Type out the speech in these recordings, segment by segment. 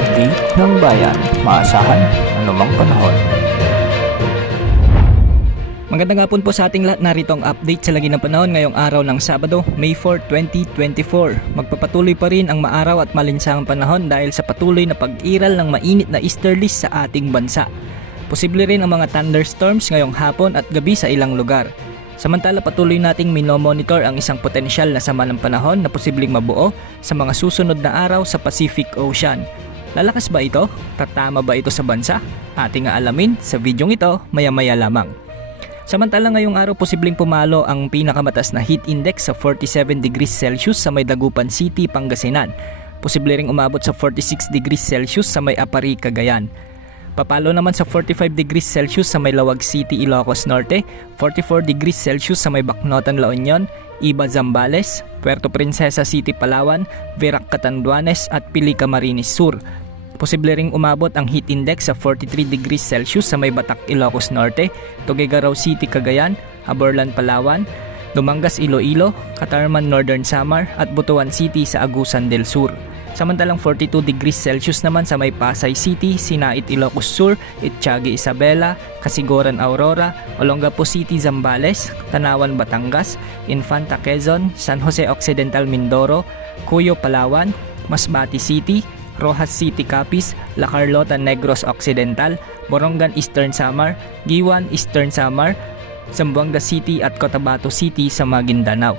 update ng bayan, maasahan anumang panahon. Magandang hapon po sa ating lahat. Narito ang update sa lagi ng panahon ngayong araw ng Sabado, May 4, 2024. Magpapatuloy pa rin ang maaraw at malinsangang panahon dahil sa patuloy na pag-iral ng mainit na easterlies sa ating bansa. Posible rin ang mga thunderstorms ngayong hapon at gabi sa ilang lugar. Samantala patuloy nating minomonitor ang isang potensyal na sama ng panahon na posibleng mabuo sa mga susunod na araw sa Pacific Ocean. Lalakas ba ito? Tatama ba ito sa bansa? Ating aalamin sa videong ito maya-maya lamang. Samantala ngayong araw posibleng pumalo ang pinakamataas na heat index sa 47 degrees Celsius sa may Dagupan City, Pangasinan. Posible ring umabot sa 46 degrees Celsius sa may Apari, Cagayan. Papalo naman sa 45 degrees Celsius sa may Lawag City, Ilocos Norte, 44 degrees Celsius sa may Bacnotan, La Union, Iba, Zambales, Puerto Princesa City, Palawan, Verac, Catanduanes at Pili, Camarines Sur. Posible ring umabot ang heat index sa 43 degrees Celsius sa may Batac, Ilocos Norte, Tuguegarao City, Cagayan, Haborlan, Palawan, Dumangas, Iloilo, Catarman, Northern Samar at Butuan City sa Agusan del Sur. Samantalang 42 degrees Celsius naman sa may Pasay City, Sinait, Ilocos Sur, Ittiague, Isabela, Casiguran, Aurora, Olongapo City, Zambales, Tanawan, Batangas, Infanta, Quezon, San Jose Occidental, Mindoro, Cuyo, Palawan, Masbate City, Rojas City, Capiz, La Carlota, Negros Occidental, Borongan, Eastern Samar, Giwan, Eastern Samar, Zamboanga City at Cotabato City sa Maguindanao.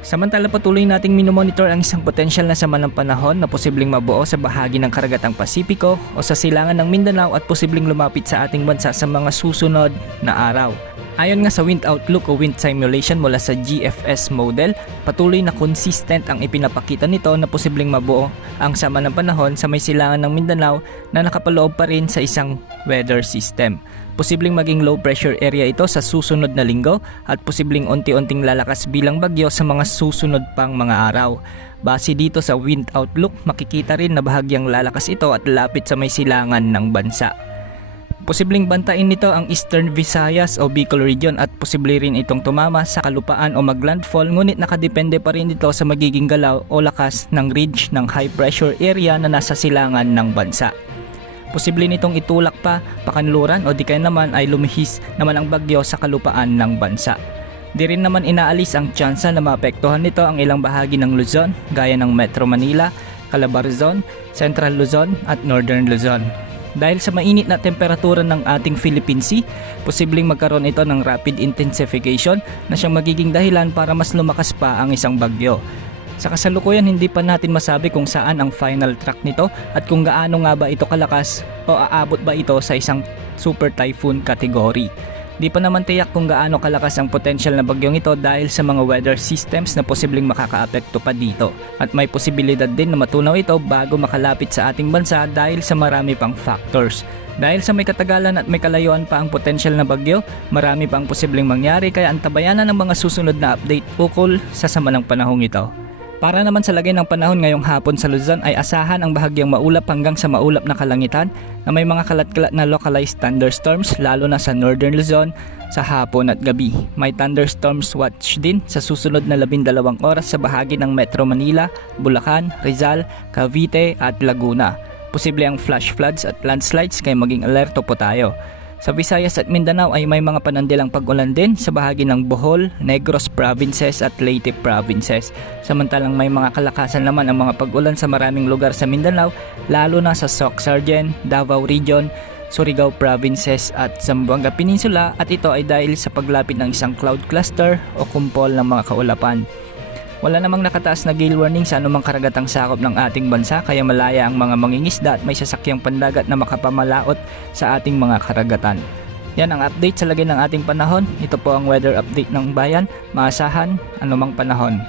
Samantala patuloy nating minomonitor ang isang potensyal na sama ng panahon na posibleng mabuo sa bahagi ng karagatang Pasipiko o sa silangan ng Mindanao at posibleng lumapit sa ating bansa sa mga susunod na araw. Ayon nga sa wind outlook o wind simulation mula sa GFS model, patuloy na consistent ang ipinapakita nito na posibleng mabuo ang sama ng panahon sa may silangan ng Mindanao na nakapaloob pa rin sa isang weather system. Posibleng maging low pressure area ito sa susunod na linggo at posibleng unti-unting lalakas bilang bagyo sa mga susunod pang mga araw. Base dito sa wind outlook, makikita rin na bahagyang lalakas ito at lapit sa may silangan ng bansa. Posibleng bantain nito ang Eastern Visayas o Bicol region at posible rin itong tumama sa kalupaan o maglandfall, ngunit nakadepende pa rin ito sa magiging galaw o lakas ng ridge ng high pressure area na nasa silangan ng bansa. Posible nitong itulak pa pakanluran o di kaya naman ay lumihis naman ang bagyo sa kalupaan ng bansa. Di rin naman inaalis ang tsansa na maapektuhan nito ang ilang bahagi ng Luzon gaya ng Metro Manila, Calabarzon, Central Luzon at Northern Luzon. Dahil sa mainit na temperatura ng ating Philippine Sea, posibleng magkaroon ito ng rapid intensification na siyang magiging dahilan para mas lumakas pa ang isang bagyo. Sa kasalukuyan hindi pa natin masabi kung saan ang final track nito at kung gaano nga ba ito kalakas o aabot ba ito sa isang super typhoon category. Di pa naman tiyak kung gaano kalakas ang potensyal na bagyong ito dahil sa mga weather systems na posibleng makakaapekto pa dito. At may posibilidad din na matunaw ito bago makalapit sa ating bansa dahil sa marami pang factors. Dahil sa may katagalan at may kalayuan pa ang potensyal na bagyo, marami pang posibleng mangyari kaya antabayanan ng mga susunod na update ukol sa sama ng panahong ito. Para naman sa lagay ng panahon ngayong hapon sa Luzon ay asahan ang bahagyang maulap hanggang sa maulap na kalangitan na may mga kalat-kalat na localized thunderstorms lalo na sa Northern Luzon sa hapon at gabi. May thunderstorms watch din sa susunod na 12 oras sa bahagi ng Metro Manila, Bulacan, Rizal, Cavite at Laguna. Posible ang flash floods at landslides kaya maging alerto po tayo. Sa Visayas at Mindanao ay may mga panandilang pag-ulan din sa bahagi ng Bohol, Negros Provinces at Leyte Provinces. Samantalang may mga kalakasan naman ang mga pag-ulan sa maraming lugar sa Mindanao, lalo na sa Soc-Sargen, Davao Region, Surigao Provinces at Zamboanga Peninsula, at ito ay dahil sa paglapit ng isang cloud cluster o kumpol ng mga kaulapan. Wala namang nakataas na gale warning sa anumang karagatang sakop ng ating bansa kaya malaya ang mga mangingisda at may sasakyang pandagat na makapamalaot sa ating mga karagatan. Yan ang update sa lagay ng ating panahon. Ito po ang weather update ng bayan. Maasahan anumang panahon.